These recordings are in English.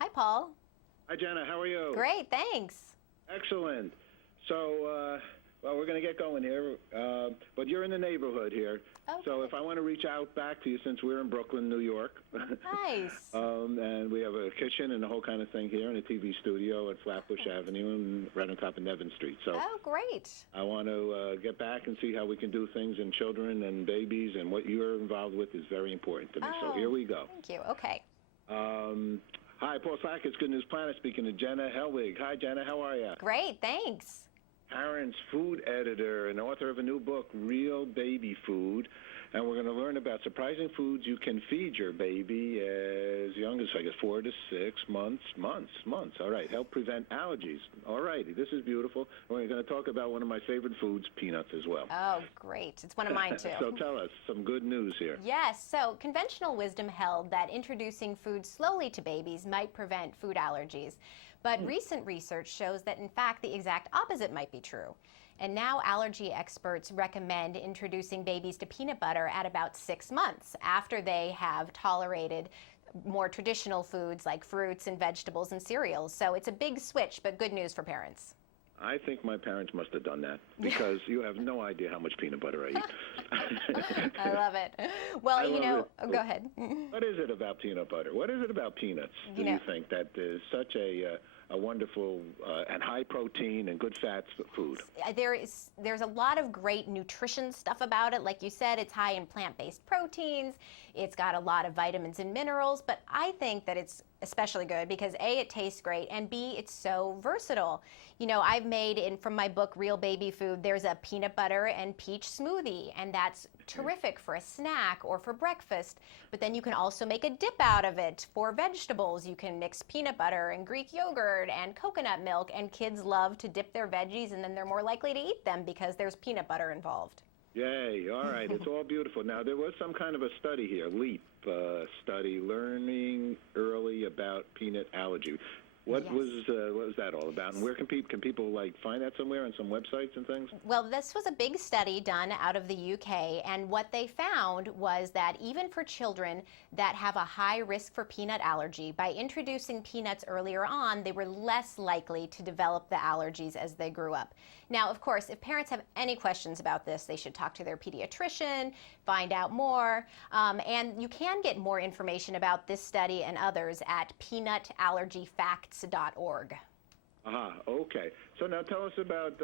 Hi, Paul. Hi, Jenna. How are you? Great, thanks. Excellent. So, well, we're going to get going here, but you're in the neighborhood here. Okay. So if I want to reach out back to you, since we're in Brooklyn, New York, Nice. and we have a kitchen and the whole kind of thing here, and a TV studio at Flatbush Avenue and right on top of Nevin Street. So Oh, great. I want to get back and see how we can do things in children and babies, and what you're involved with is very important to me. So here we go. Thank you. Okay. Hi, Paul Slack. It's Good News Planet speaking to Jenna Helwig. Hi, Jenna. How are you? Great, thanks. Parents, food editor, and author of a new book, Real Baby Food. And we're going to learn about surprising foods you can feed your baby as young as, I guess, 4 to 6 months. All right, help prevent allergies. All righty, this is beautiful. We're going to talk about one of my favorite foods, peanuts, as well. Oh, great. It's one of mine, too. So tell us some good news here. Yes, so conventional wisdom held that introducing food slowly to babies might prevent food allergies. But recent research shows that, in fact, the exact opposite might be true. And now allergy experts recommend introducing babies to peanut butter at about 6 months after they have tolerated more traditional foods like fruits and vegetables and cereals. So it's a big switch, but good news for parents. I think my parents must have done that, because you have no idea how much peanut butter I eat. I love it. Well, go ahead. What is it about peanut butter? What is it about peanuts, do you think, that is such a wonderful and high protein and good fats food? There's a lot of great nutrition stuff about it. Like you said, it's high in plant-based proteins. It's got a lot of vitamins and minerals, but I think that it's especially good because A, it tastes great, and B, it's so versatile. You know, I've made from my book, Real Baby Food, there's a peanut butter and peach smoothie, and that's terrific for a snack or for breakfast. But then you can also make a dip out of it for vegetables. You can mix peanut butter and Greek yogurt and coconut milk, and kids love to dip their veggies, and then they're more likely to eat them because there's peanut butter involved. Yay, all right, it's all beautiful. Now, there was some kind of a study here, LEAP study, learning early about peanut allergy. What was that all about, and where can people like find that somewhere on some websites and things? Well, this was a big study done out of the UK, and what they found was that even for children that have a high risk for peanut allergy, by introducing peanuts earlier on, they were less likely to develop the allergies as they grew up. Now, of course, if parents have any questions about this, they should talk to their pediatrician, find out more, and you can get more information about this study and others at peanutallergyfacts.org. Okay. So now tell us about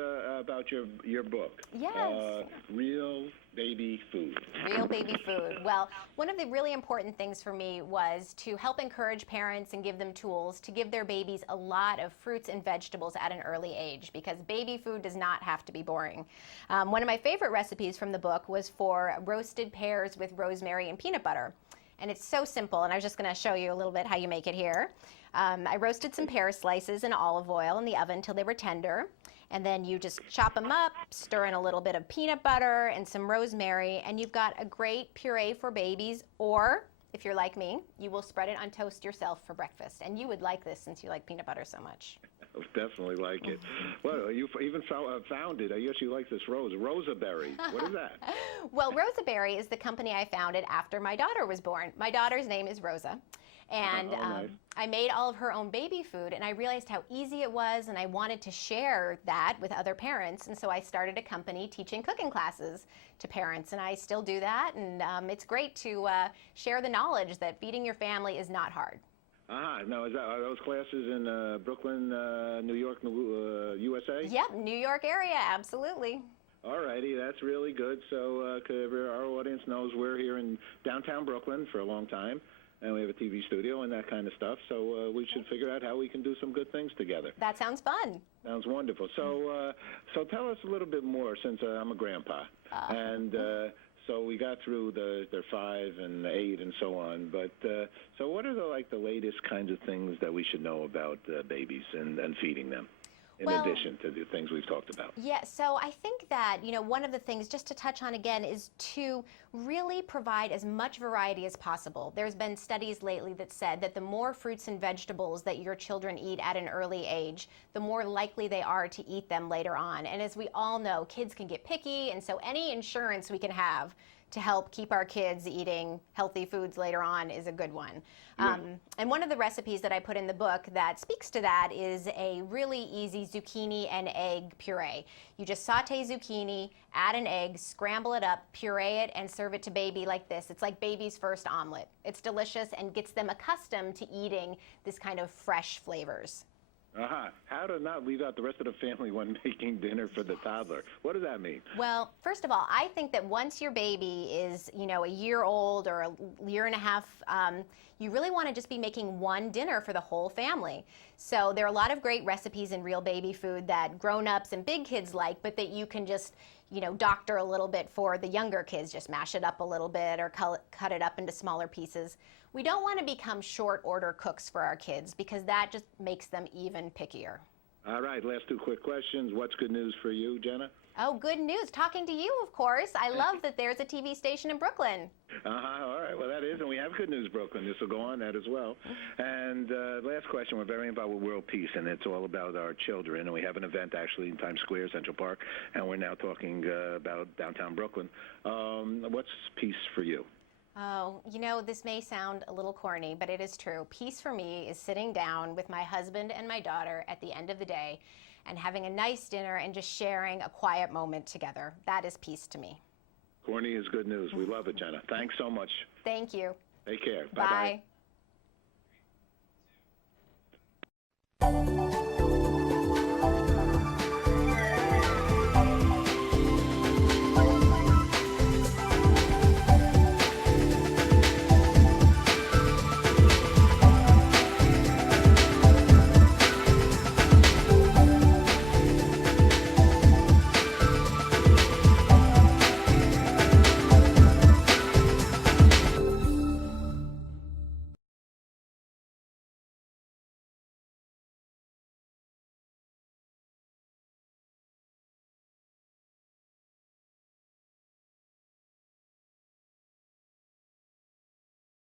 your book. Yes. Real Baby Food. Real Baby Food. Well, one of the really important things for me was to help encourage parents and give them tools to give their babies a lot of fruits and vegetables at an early age, because baby food does not have to be boring. One of my favorite recipes from the book was for roasted pears with rosemary and peanut butter. And it's so simple, and I was just going to show you a little bit how you make it here. I roasted some pear slices in olive oil in the oven until they were tender. And then you just chop them up, stir in a little bit of peanut butter and some rosemary, and you've got a great puree for babies. Or, if you're like me, you will spread it on toast yourself for breakfast. And you would like this since you like peanut butter so much. I definitely like it. Well, you even found it. I guess you like this Rosaberry. What is that? Well, Rosaberry is the company I founded after my daughter was born. My daughter's name is Rosa. And nice. I made all of her own baby food, and I realized how easy it was, and I wanted to share that with other parents. And so I started a company teaching cooking classes to parents, and I still do that. And it's great to share the knowledge that feeding your family is not hard. Now, are those classes in Brooklyn, New York, USA? Yep, New York area, absolutely. All righty, that's really good. So our audience knows we're here in downtown Brooklyn for a long time, and we have a TV studio and that kind of stuff. So we should figure out how we can do some good things together. That sounds fun. Sounds wonderful. So tell us a little bit more, since I'm a grandpa. And so we got through their 5 and 8 and so on. But so what are the latest kinds of things that we should know about babies and feeding them, in addition to the things we've talked about? Yeah, so I think that, one of the things, just to touch on again, is to really provide as much variety as possible. There's been studies lately that said that the more fruits and vegetables that your children eat at an early age, the more likely they are to eat them later on. And as we all know, kids can get picky, and so any insurance we can have to help keep our kids eating healthy foods later on is a good one. Yeah. And one of the recipes that I put in the book that speaks to that is a really easy zucchini and egg puree. You just saute zucchini, add an egg, scramble it up, puree it, and serve it to baby like this. It's like baby's first omelet. It's delicious and gets them accustomed to eating this kind of fresh flavors. How to not leave out the rest of the family when making dinner for the toddler? What does that mean? Well, first of all, I think that once your baby is, a year old or a year and a half, you really want to just be making one dinner for the whole family. So there are a lot of great recipes in Real Baby Food that grown-ups and big kids like, but that you can just, doctor a little bit for the younger kids. Just mash it up a little bit or cut it up into smaller pieces. We don't want to become short order cooks for our kids because that just makes them even pickier. All right, last two quick questions. What's good news for you, Jenna? Oh, good news. Talking to you, of course. I love that there's a TV station in Brooklyn. All right, well, that is, and we have Good News Brooklyn. This will go on that as well. And last question, we're very involved with World Peace, and it's all about our children. And we have an event, actually, in Times Square, Central Park, and we're now talking about downtown Brooklyn. What's peace for you? Oh, this may sound a little corny, but it is true. Peace for me is sitting down with my husband and my daughter at the end of the day and having a nice dinner and just sharing a quiet moment together. That is peace to me. Corny is good news. We love it, Jenna. Thanks so much. Thank you. Take care. Bye. Bye-bye.